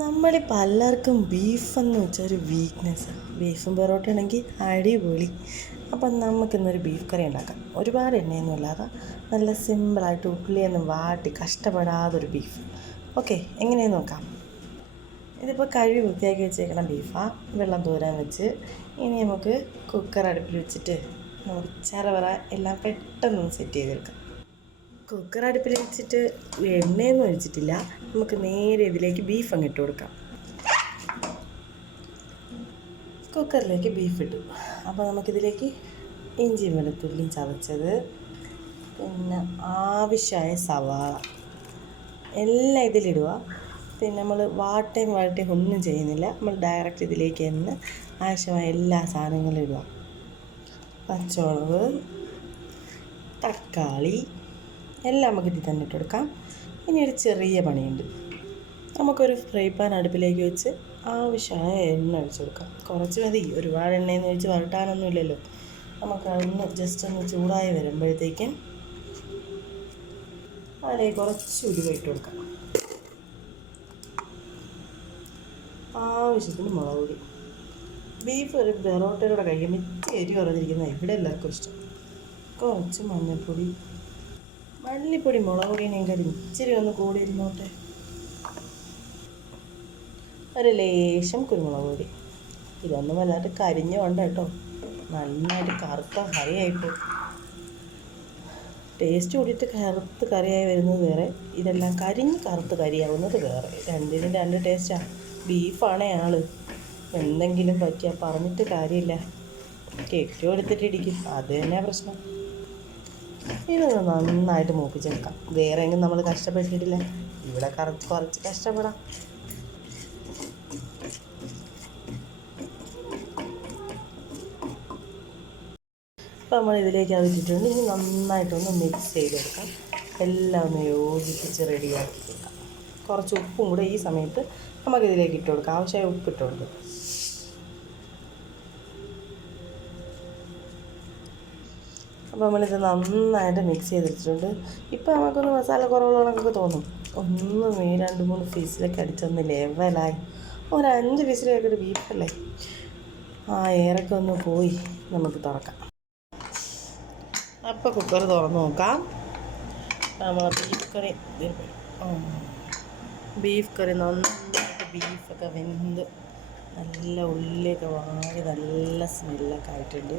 നമ്മൾ പലർക്കും ബീഫെന്ന് വെച്ചാൽ ഒരു വീക്ക്നെസ്സാണ്. ബീഫും പൊറോട്ട ആണെങ്കിൽ അടിപൊളി. അപ്പം നമുക്കിന്നൊരു ബീഫ് കറി ഉണ്ടാക്കാം. ഒരുപാട് എണ്ണയൊന്നും ഇല്ലാതെ നല്ല സിമ്പിളായിട്ട് ഉള്ളിയൊന്നും വാട്ടി കഷ്ടപ്പെടാതൊരു ബീഫ്. ഓക്കെ, എങ്ങനെയെന്ന് നോക്കാം. ഇതിപ്പോൾ കഴുകി വൃത്തിയാക്കി വെച്ചേക്കണം ബീഫാണ്. വെള്ളം തോരാൻ വെച്ച് ഇനി നമുക്ക് കുക്കർ അടുപ്പിൽ വെച്ചിട്ട് നമുക്ക് ചരവറ എല്ലാം പെട്ടെന്ന് സെറ്റ് ചെയ്തെടുക്കാം. കുക്കർ അടുപ്പിൽ വെച്ചിട്ട് എണ്ണയൊന്നും ഒഴിച്ചിട്ടില്ല. നമുക്ക് നേരെ ഇതിലേക്ക് ബീഫ് അങ്ങ് ഇട്ട് കൊടുക്കാം. കുക്കറിലേക്ക് ബീഫ് ഇട്ടു. അപ്പോൾ നമുക്കിതിലേക്ക് ഇഞ്ചിയും വെളുത്തുള്ളിയും ചതച്ചത്, പിന്നെ ആവശ്യമായ സവാള എല്ലാം ഇതിലിടുക. പിന്നെ നമ്മൾ വാട്ടയും ഒന്നും ചെയ്യുന്നില്ല. നമ്മൾ ഡയറക്റ്റ് ഇതിലേക്ക് തന്നെ ആവശ്യമായ എല്ലാ സാധനങ്ങളും ഇടുക. പച്ചമുളക്, തക്കാളി എല്ലാം നമുക്ക് ഇതിൽ തന്നെ ഇട്ട് കൊടുക്കാം. ഇനി ഒരു ചെറിയ പണിയുണ്ട്. നമുക്കൊരു ഫ്രൈ പാൻ അടുപ്പിലേക്ക് വെച്ച് ആവശ്യമായ എണ്ണ ഒഴിച്ച് കൊടുക്കാം. കുറച്ച് മതി, ഒരുപാട് എണ്ണയെന്ന് ഒഴിച്ച് വരട്ടാനൊന്നും ഇല്ലല്ലോ. നമുക്കതൊന്ന് ജസ്റ്റ് ഒന്ന് ചൂടായി വരുമ്പോഴത്തേക്കും അതിലേക്ക് കുറച്ച് ഉലുവ ഇട്ട് കൊടുക്കാം. ആവശ്യത്തിന് മുളക് പൊടി. ബീഫ് ഒരു പൊറോട്ടയുടെ കഴിയുമ്പോൾ ഇത്തിരി എരി കുറഞ്ഞിരിക്കുന്നത് ഇവിടെ എല്ലാവർക്കും ഇഷ്ടം. കുറച്ച് മഞ്ഞൾപ്പൊടി, മല്ലിപ്പൊടി, മുളക് പൊടിയേക്കാളും ഇച്ചിരി ഒന്ന് കൂടി ഇരുന്നോട്ടെ. ഒരു ലേശം കുരുമുളക് പൊടി. ഇതൊന്നും വല്ലാണ്ട് കരിഞ്ഞ കൊണ്ട് കേട്ടോ, നന്നായിട്ട് കറുത്ത കറിയായിപ്പോൾ. ടേസ്റ്റ് കൂടിയിട്ട് കറുത്ത് കറിയായി വരുന്നത് വേറെ, ഇതെല്ലാം കരിഞ്ഞ് കറുത്ത് കറിയാവുന്നത് വേറെ. രണ്ടിനും രണ്ട് ടേസ്റ്റാണ്. ബീഫാണേ ആൾ എന്തെങ്കിലും പറ്റിയാൽ പറഞ്ഞിട്ട് കാര്യമില്ല, കെട്ടി എടുത്തിട്ടിടിക്കും. അത് തന്നെ പ്രശ്നം. ഇതൊന്ന് നന്നായിട്ട് മൂപ്പിച്ചെടുക്കാം. വേറെ എങ്കിലും നമ്മൾ കഷ്ടപ്പെട്ടിട്ടില്ല, ഇവിടെ കുറച്ച് കഷ്ടപ്പെടാം. അപ്പോൾ നമ്മൾ ഇതിലേക്ക് അത് ഇട്ടിട്ടുണ്ട്. ഇനി നന്നായിട്ടൊന്ന് മിക്സ് ചെയ്തെടുക്കാം. എല്ലാം ഒന്ന് യോജിപ്പിച്ച് റെഡിയാക്കിയിട്ടില്ല. കുറച്ച് ഉപ്പും കൂടെ ഈ സമയത്ത് നമുക്കിതിലേക്ക് ഇട്ട് കൊടുക്കാം. ആവശ്യമായ ഉപ്പ് ഇട്ട് കൊടുക്കും. അപ്പോൾ നമ്മളിത് നന്നായിട്ട് മിക്സ് ചെയ്തിട്ടുണ്ട്. ഇപ്പോൾ നമുക്കൊന്ന് മസാല കുറവുകളൊക്കെ തോന്നും. ഒന്ന് 2-3 ഫീസിലൊക്കെ അടിച്ചൊന്ന് ലെവലായി. ഒരു 5 ഫീസിലൊക്കെ ഒരു ബീഫല്ലേ, ആ എയറൊക്കെ ഒന്ന് പോയി നമുക്ക് തുറക്കാം. അപ്പോൾ കുക്കർ തുറന്ന് നോക്കാം. നമ്മൾ ബീഫ് കറി നന്നായിട്ട് ബീഫൊക്കെ വെന്ത് നല്ല ഉള്ളിയൊക്കെ വാടി നല്ല സ്മെല്ലൊക്കെ ആയിട്ടുണ്ട്.